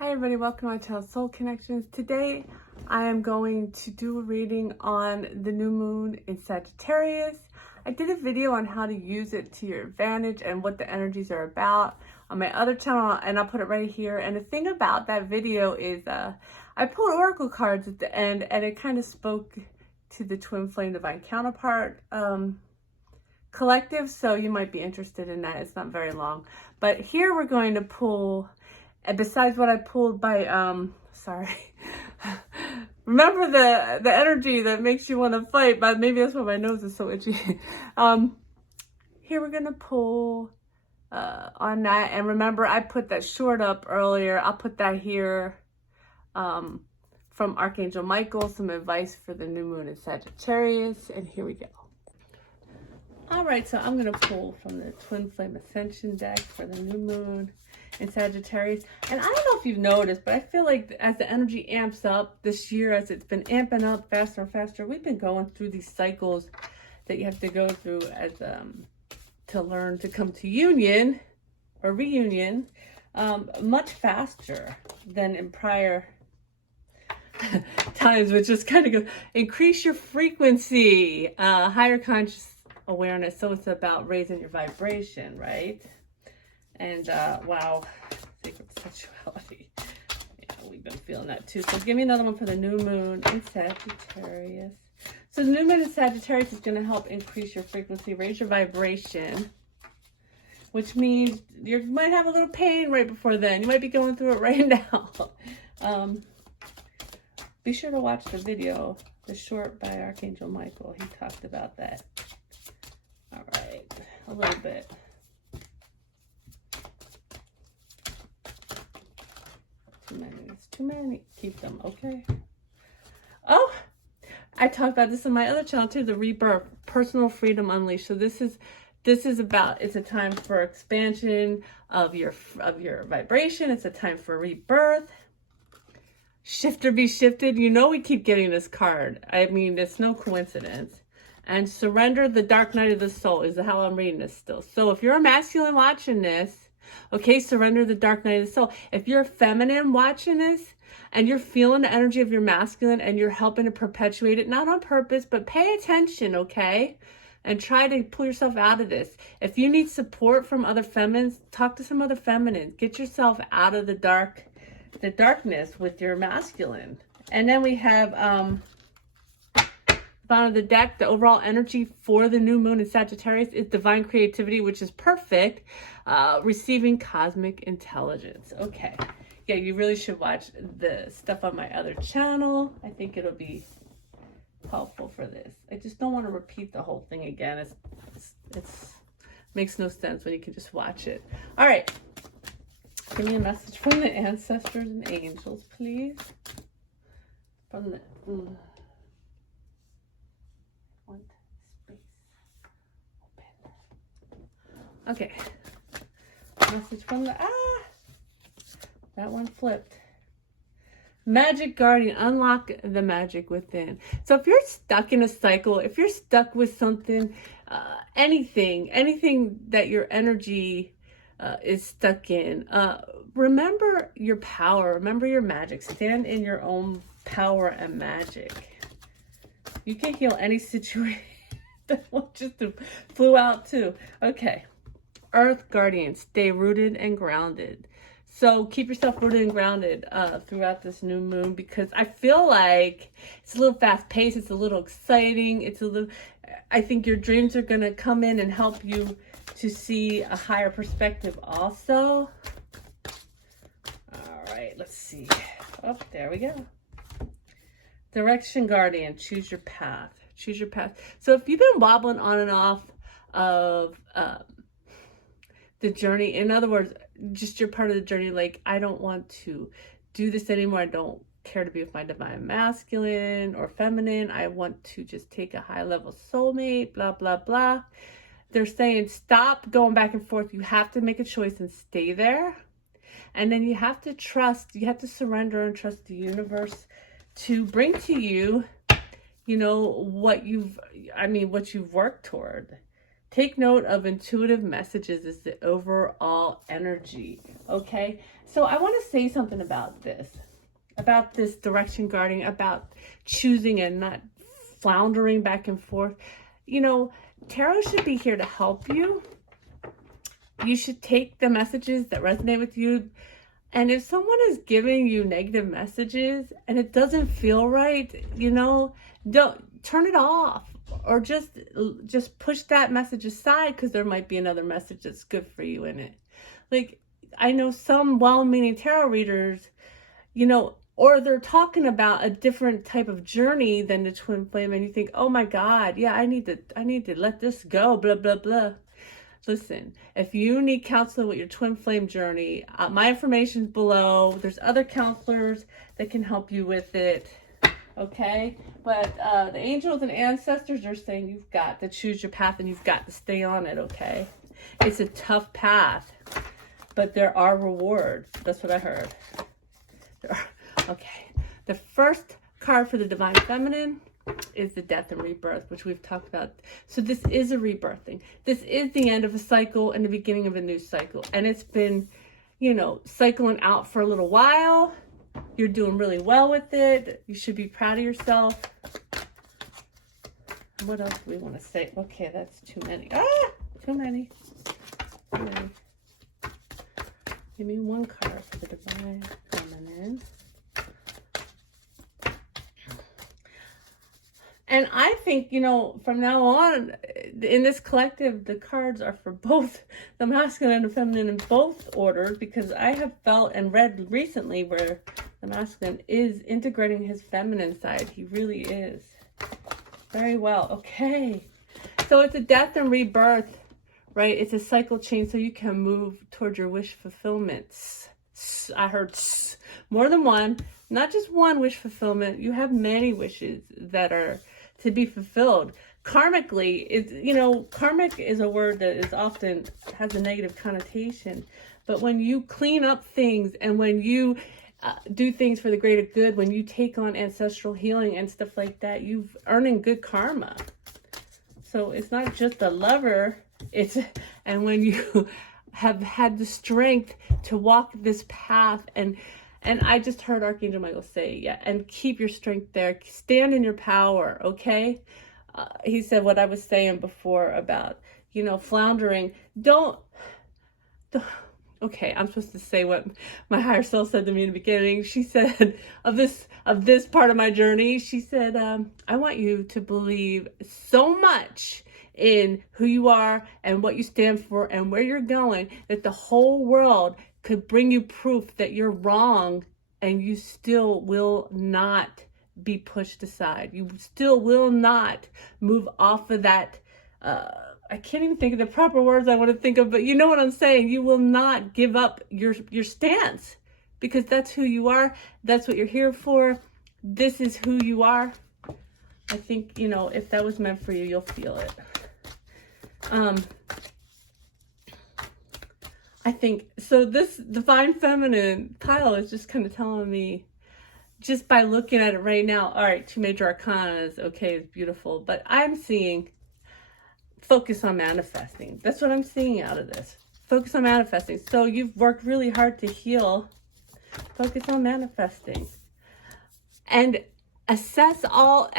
Hi everybody, welcome to my channel Soul Connections. Today I am going to do a reading on the new moon in Sagittarius. I did a video on how to use it to your advantage and what the energies are about on my other channel, and I'll put it right here. And the thing about that video is I pulled oracle cards at the end, and it kind of spoke to the twin flame divine counterpart collective, so you might be interested in that. It's not very long, but here we're going to pull. And besides what I pulled by, sorry. Remember the energy that makes you want to fight, but maybe that's why my nose is so itchy. Here we're going to pull on that. And remember, I put that short up earlier. I'll put that here from Archangel Michael, some advice for the new moon in Sagittarius. And here we go. All right, so I'm going to pull from the Twin Flame Ascension deck for the new moon in Sagittarius. And I don't know if you've noticed, but I feel like as the energy amps up this year, as it's been amping up faster and faster, we've been going through these cycles that you have to go through as to learn to come to union or reunion much faster than in prior times, which is kind of go increase your frequency, higher conscious awareness. So it's about raising your vibration, right? And wow, sacred sexuality. Yeah, we've been feeling that too. So give me another one for the new moon in Sagittarius. So the new moon in Sagittarius is going to help increase your frequency, raise your vibration, which means you might have a little pain right before then. You might be going through it right now. Be sure to watch the video, the short by Archangel Michael. He talked about that. All right, a little bit. Too many. It's too many. Keep them, okay? Oh, I talked about this on my other channel too, the rebirth, personal freedom unleashed. So this is about, it's a time for expansion of your vibration. It's a time for rebirth. Shift or be shifted. You know, we keep getting this card. I mean, it's no coincidence. And surrender the dark night of the soul is how I'm reading this still. So if you're a masculine watching this, okay, surrender the dark night of the soul. If you're a feminine watching this and you're feeling the energy of your masculine and you're helping to perpetuate it, not on purpose, but pay attention, okay? And try to pull yourself out of this. If you need support from other feminines, talk to some other feminines. Get yourself out of the darkness with your masculine. And then we have bottom of the deck, the overall energy for the new moon in Sagittarius is divine creativity, which is perfect. Receiving cosmic intelligence. Okay. Yeah, you really should watch the stuff on my other channel. I think it'll be helpful for this. I just don't want to repeat the whole thing again. It's makes no sense when you can just watch it. All right. Give me a message from the ancestors and angels, please. From the... Okay, message from the, that one flipped. Magic Guardian, unlock the magic within. So if you're stuck in a cycle, if you're stuck with something, anything that your energy is stuck in, remember your power, remember your magic. Stand in your own power and magic. You can heal any situation. That one just flew out too. Okay. Earth Guardian, stay rooted and grounded. So keep yourself rooted and grounded throughout this new moon, because I feel like it's a little fast paced. It's a little exciting. I think your dreams are going to come in and help you to see a higher perspective also. All right, let's see. Oh, there we go. Direction Guardian, choose your path. Choose your path. So if you've been wobbling on and off of the journey, in other words, just you're part of the journey, like, I don't want to do this anymore. I don't care to be with my divine masculine or feminine. I want to just take a high level soulmate, blah, blah, blah. They're saying stop going back and forth. You have to make a choice and stay there. And then you have to trust, you have to surrender and trust the universe to bring to you, you know, what you've worked toward. Take note of intuitive messages as the overall energy, okay? So I want to say something about this direction guarding, about choosing and not floundering back and forth. You know, tarot should be here to help you. You should take the messages that resonate with you. And if someone is giving you negative messages and it doesn't feel right, you know, don't turn it off, or just push that message aside, because there might be another message that's good for you in it. Like, I know some well-meaning tarot readers, you know, or they're talking about a different type of journey than the twin flame, and you think, oh my God, yeah, I need to let this go, blah, blah, blah. Listen, if you need counseling with your twin flame journey, my information's below. There's other counselors that can help you with it, okay? But the angels and ancestors are saying you've got to choose your path and you've got to stay on it, okay? It's a tough path, but there are rewards. That's what I heard. Okay, the first card for the Divine Feminine is the death and rebirth, which we've talked about. So this is a rebirthing. This is the end of a cycle and the beginning of a new cycle. And it's been, you know, cycling out for a little while. You're doing really well with it. You should be proud of yourself. What else do we want to say? Okay, that's too many. Too many. Too many. Give me one card for the Divine Feminine. And I think, you know, from now on, in this collective, the cards are for both the masculine and the feminine in both orders, because I have felt and read recently where the masculine is integrating his feminine side. He really is. Very well. Okay. So it's a death and rebirth, right? It's a cycle change so you can move towards your wish fulfillment. I heard more than one, not just one wish fulfillment. You have many wishes that are to be fulfilled. Karmically, it's, you know, karmic is a word that is often has a negative connotation. But when you clean up things and when you do things for the greater good, when you take on ancestral healing and stuff like that, you've earning good karma. So it's not just a lover. And when you have had the strength to walk this path, and I just heard Archangel Michael say, yeah, and keep your strength there. Stand in your power, okay? He said what I was saying before about, you know, floundering. Don't okay, I'm supposed to say what my higher self said to me in the beginning. She said, of this part of my journey, she said, I want you to believe so much in who you are and what you stand for and where you're going, that the whole world could bring you proof that you're wrong, and you still will not be pushed aside. You still will not move off of that. I can't even think of the proper words I want to think of, but you know what I'm saying. You will not give up your stance, because that's who you are. That's what you're here for. This is who you are. I think, you know, if that was meant for you, you'll feel it. I think, so this Divine Feminine pile is just kind of telling me, just by looking at it right now, all right, 2 major arcana is okay, it's beautiful, but I'm seeing focus on manifesting. That's what I'm seeing out of this. Focus on manifesting. So you've worked really hard to heal. Focus on manifesting. And assess how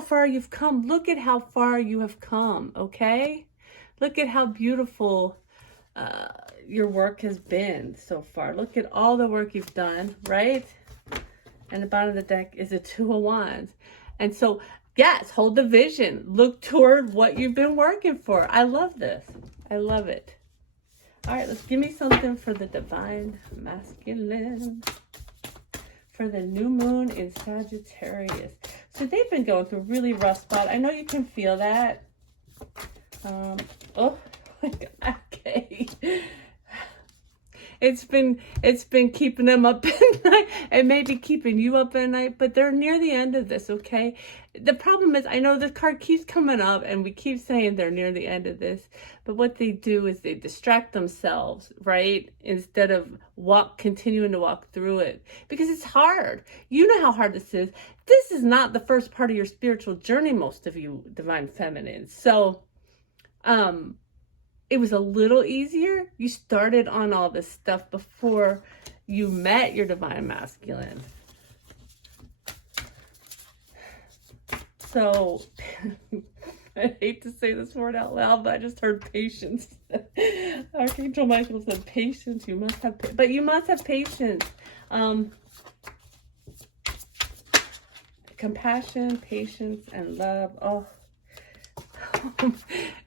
far you've come. Look at how far you have come, okay? Look at how beautiful your work has been so far. Look at all the work you've done, right? And the bottom of the deck is a 2 of Wands. And so, yes, hold the vision. Look toward what you've been working for. I love this. I love it. All right, let's give me something for the Divine Masculine. For the new moon in Sagittarius. So they've been going through a really rough spot. I know you can feel that. Oh my God. Okay. It's been keeping them up at night, and maybe keeping you up at night, but they're near the end of this, okay? The problem is, I know this card keeps coming up and we keep saying they're near the end of this, but what they do is they distract themselves, right? Instead of continuing to walk through it, because it's hard. You know how hard this is. This is not the first part of your spiritual journey, most of you Divine Feminines. So, it was a little easier. You started on all this stuff before you met your divine masculine. So, I hate to say this word out loud, but I just heard patience. Archangel Michael said, patience. You must have, but you must have patience. Compassion, patience, and love. Oh,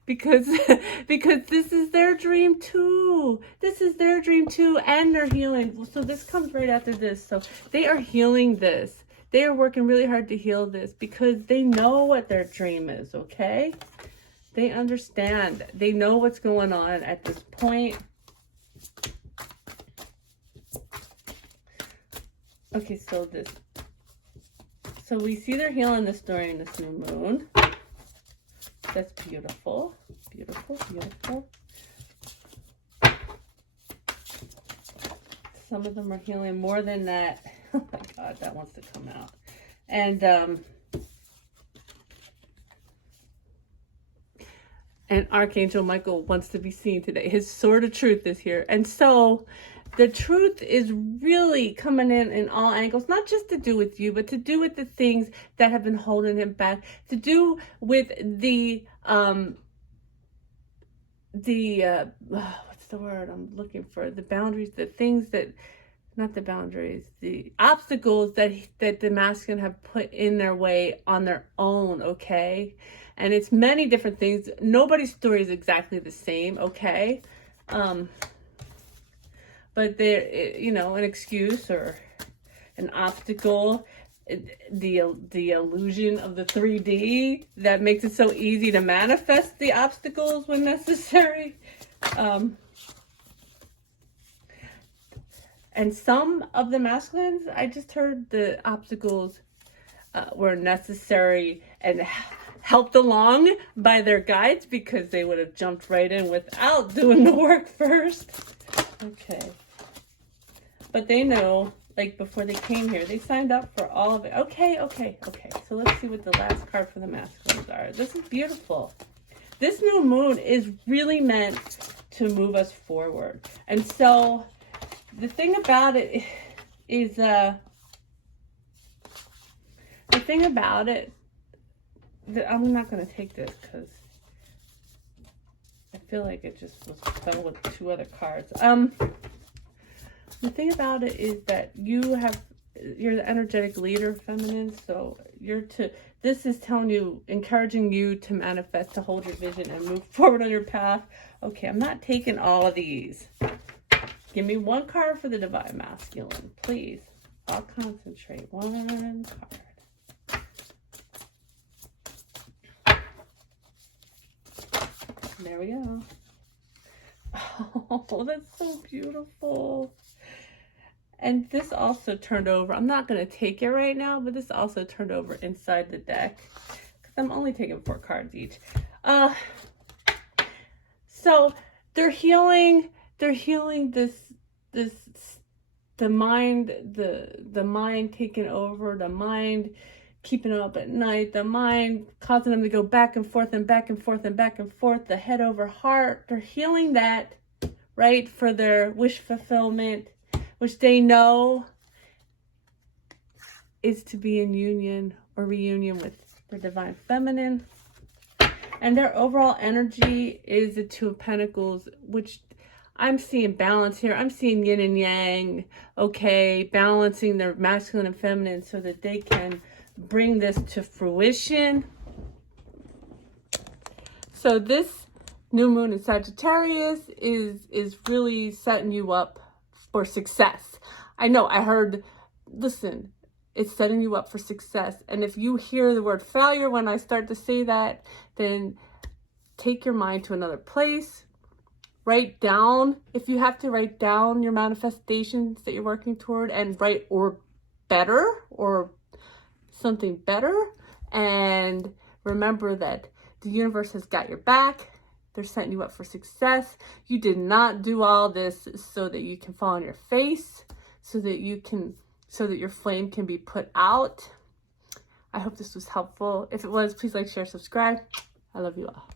because this is their dream too. This is their dream too, and they're healing. So this comes right after this. So they are healing this. They are working really hard to heal this because they know what their dream is, okay? They understand. They know what's going on at this point. Okay, so we see they're healing this during this new moon. That's beautiful. Beautiful, beautiful. Some of them are healing more than that. Oh my God, that wants to come out. And Archangel Michael wants to be seen today. His sword of truth is here. And so the truth is really coming in all angles, not just to do with you, but to do with the things that have been holding him back, to do with the what's the word I'm looking for? The boundaries, the things that, not the boundaries, the obstacles that the masculine have put in their way on their own, okay? And it's many different things. Nobody's story is exactly the same, okay? But they're, you know, an excuse or an obstacle, the illusion of the 3D that makes it so easy to manifest the obstacles when necessary. And some of the masculines, I just heard the obstacles were necessary and helped along by their guides because they would have jumped right in without doing the work first. Okay. But they know, like before they came here, they signed up for all of it. Okay. So let's see what the last card for the masculines are. This is beautiful. This new moon is really meant to move us forward. And so the thing about it is, I'm not going to take this because I feel like it just was fell with two other cards. The thing about it is that you're the energetic leader, feminine. So this is telling you, encouraging you to manifest, to hold your vision and move forward on your path. Okay, I'm not taking all of these. Give me one card for the divine masculine, please. I'll concentrate. One card. There we go. Oh, that's so beautiful. And this also turned over. I'm not going to take it right now, but this also turned over inside the deck because I'm only taking 4 cards each. So they're healing the mind taking over, the mind keeping them up at night, the mind causing them to go back and forth and back and forth and back and forth, the head over heart. They're healing that, right, for their wish fulfillment, which they know is to be in union or reunion with their divine feminine. And their overall energy is the Two of Pentacles, which I'm seeing balance here. I'm seeing yin and yang, okay, balancing their masculine and feminine so that they can bring this to fruition. So this new moon in Sagittarius is really setting you up for success. I know, I heard, listen, it's setting you up for success. And if you hear the word failure when I start to say that, then take your mind to another place. Write down, if you have to, write down your manifestations that you're working toward and write or better or something better. And remember that the universe has got your back. They're setting you up for success. You did not do all this so that you can fall on your face, so that your flame can be put out. I hope this was helpful. If it was, please like, share, subscribe. I love you all.